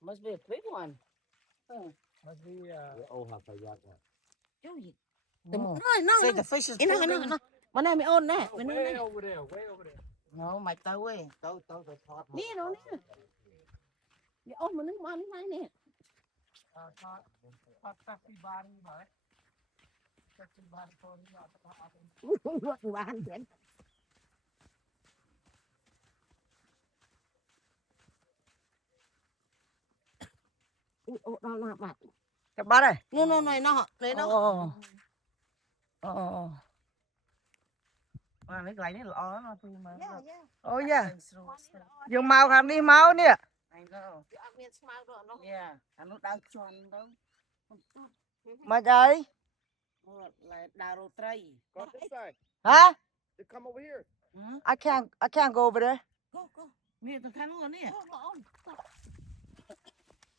Must be a big one. Must be Oh, have a yacht. No, say the fish is pulled in. Bữa nay mày ôn nè, mày way over there, way over there. no, mày tao ơi. Tao the pot. Nè nó nè. Mày ôn mà nước mắm này nè. Hot capybara mà. Capybara thôi nhưng mà Quất bán vậy. Đó là bạn. Các bạn ơi. No, này nó. Mà lấy cái này lỏ nó thì mà. Oh yeah. Dùng màu khăn đi màu nè. I know. Yeah, anh nó đang chọn đâu. Mà trời. Là đào rô tray. Go this side. Hả? They come over here. I can't go over there. Go. Nè, tao khăn luôn nè.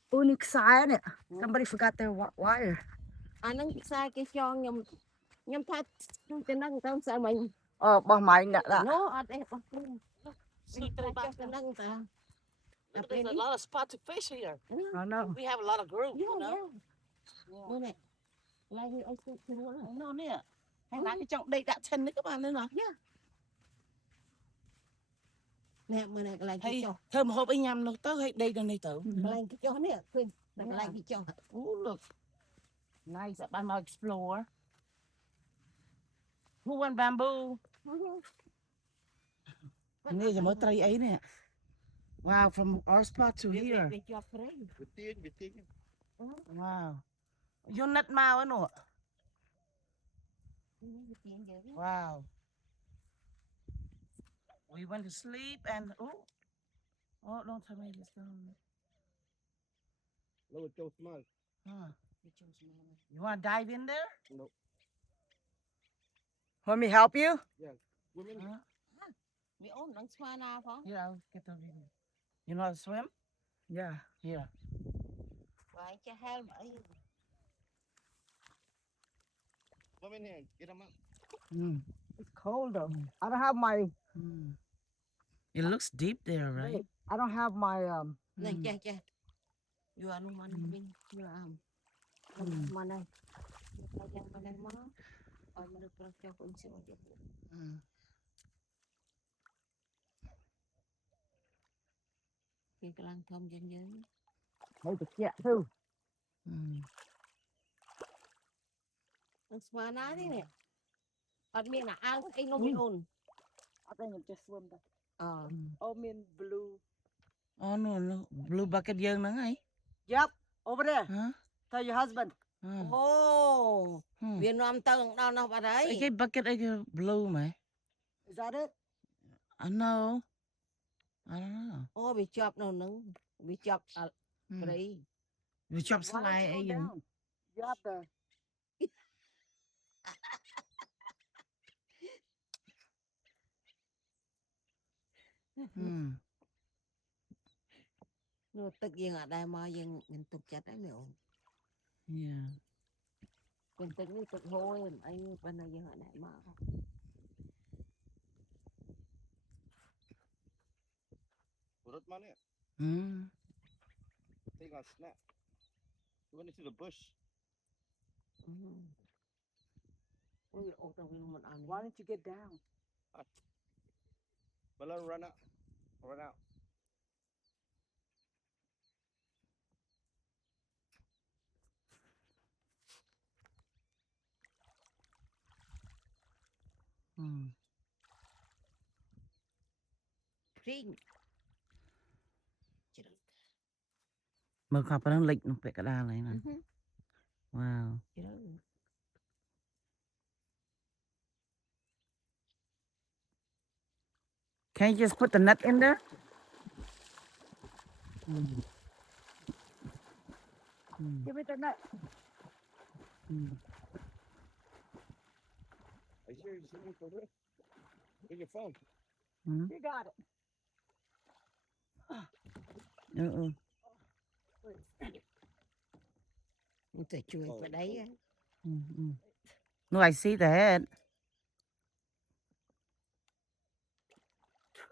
Ôi, nó sai nè. Somebody forgot their wire. Anh đang sai cái cho nhầm thật. Trên năng tao sao mình. Bỏ máy nè. No, ở đây bỏ phương. Trên năng ta. There's a lot of spotted fish here. I know. We have a lot of groups, you know. Đây nè. Lại như anh sẽ luôn. Nó nè. Hay là cái trong đây đã chân đấy các bạn lên nào. Nè, mà này lại cái cho. Thơm hộp anh nhầm nó tới đây gần đây tử. Lại cái cho nè, quên. Lại cái cho. Look. Nice up I'm explore. Who want bamboo? Nè, giờ mới tray ấy nè. Wow, from our spot to here. We're taking. Wow. Vô nứt mau nữa. Wow. We went to sleep and don't tell me this one. Look at Joe Smile. You want to dive in there? No. Want me help you? Yeah. Women. We own don't swim now, huh? Yeah, get the video. You know how to swim? Yeah. Here. Why you help me? Come in here. Get them out. It's cold though. I don't have my. It looks deep there, right? Wait, I don't have my Này, che. You are no man being your arm. Man đây. Man đây mà. Ôi mà được cho con xin một chút. Cái lăng thơm dân dân. Hey, the cat too. Nó xóa ná đi nè. Ở miệng là ăn anh nó bị ồn. I think I'm just swim there. Oh, mean blue. Oh no, blue bucket dân nữa ngay. Yep, over there. Hả? Tell your husband. Oh, Việt Nam tao đâu nó vào đấy. Cái bucket ấy cái blue mà. Is that it? I don't know. Oh, bị chọc đâu nữa. Bị chọc ở đây. Bị chọc slide ấy gì. You have the. Nó tự nhiên ở đây mà dân mình tục chặt đấy mày ổn. Yeah. Mình tự nhiên tự hôi anh bên này dân ở đây mà. Put it on it. They got snap. We went into the bush. Why don't you get down? But let her run out. Run out. Mở khắp nó lịch nó phải cả đa này nè. Wow. Can you just put the net in there? Give me the net. Are you sure you're sitting for this? Where's your phone? You got it. Phải chui vào đấy. No, I see that.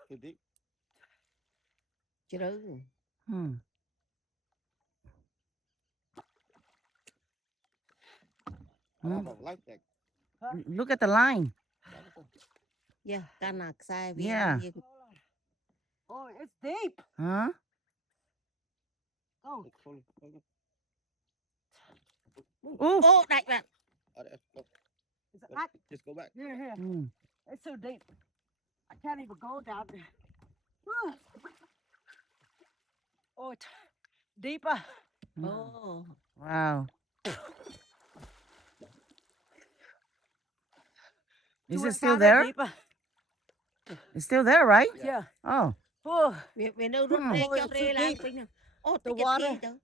Too deep. Chứ đâu. I have a life jacket. Look at the line. Yeah, kana sai Yeah. Oh, it's deep. Huh? Oh, It's full. Ooh. Ô, đại bạn. Look, is it hot? just go back. Here, here. Mm. It's so deep. I can't even go down there. Whew. Oh, it's deeper. Ồ. Wow. Is it still there? Deeper. It's still there, right? Yeah. Oh. Oh, Về đâu rút Hmm. rê Ôi, cho sự rê lại deep. bên nào. Ô, The tôi chặt water. đi đâu.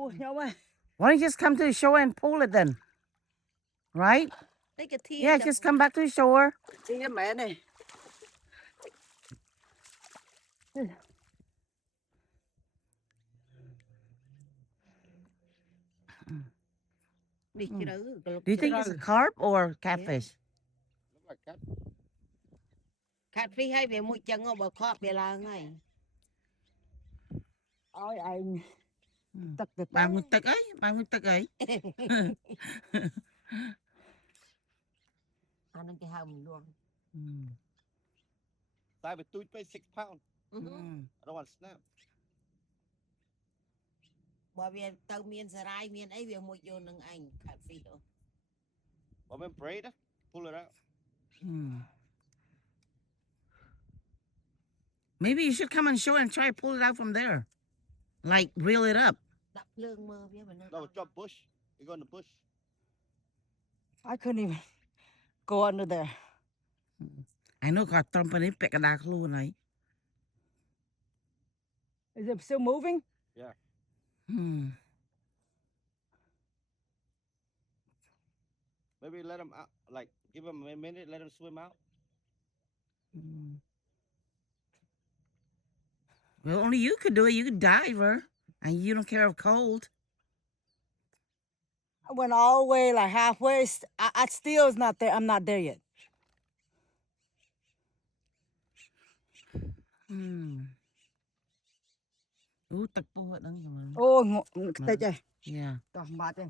oh, nhau ơi. Why don't you just come to the shore and pull it then? Right? Take a tea. Yeah, just come back to the shore. Chị mẹ này. Đi chứ đâu. Do you think it's a carp or catfish? Look like cat. Khát phi hay về mũi chân ở bờ kho về là ngay. Ôi, anh. Tật được Bà nguyên tật ấy, bà nguyên tật ấy. Anh ăn cái hầm luôn. Dive with 6 pounds. Ừ. I don't want to snap. Bởi vì tao miền Sài Rai miền ấy về mũi vô nâng anh khát phi đó. But when braid, pull it out. Maybe you should come on shore and try to pull it out from there. Like reel it up. Đập lương mơ với mình. No, drop bush. You go in the bush. I couldn't even go under there. I know got trump in it, pick a dark luôn ấy. Is it still moving? Yeah. Maybe let them out. Like, give them a minute, let them swim out. Well, only you could do it. You could dive her. And you don't care of cold. I went all the way like halfway. I still is not there. I'm not there yet. Tập po hết đó. Oh, tay chơi. Yeah. Còn mệt đây.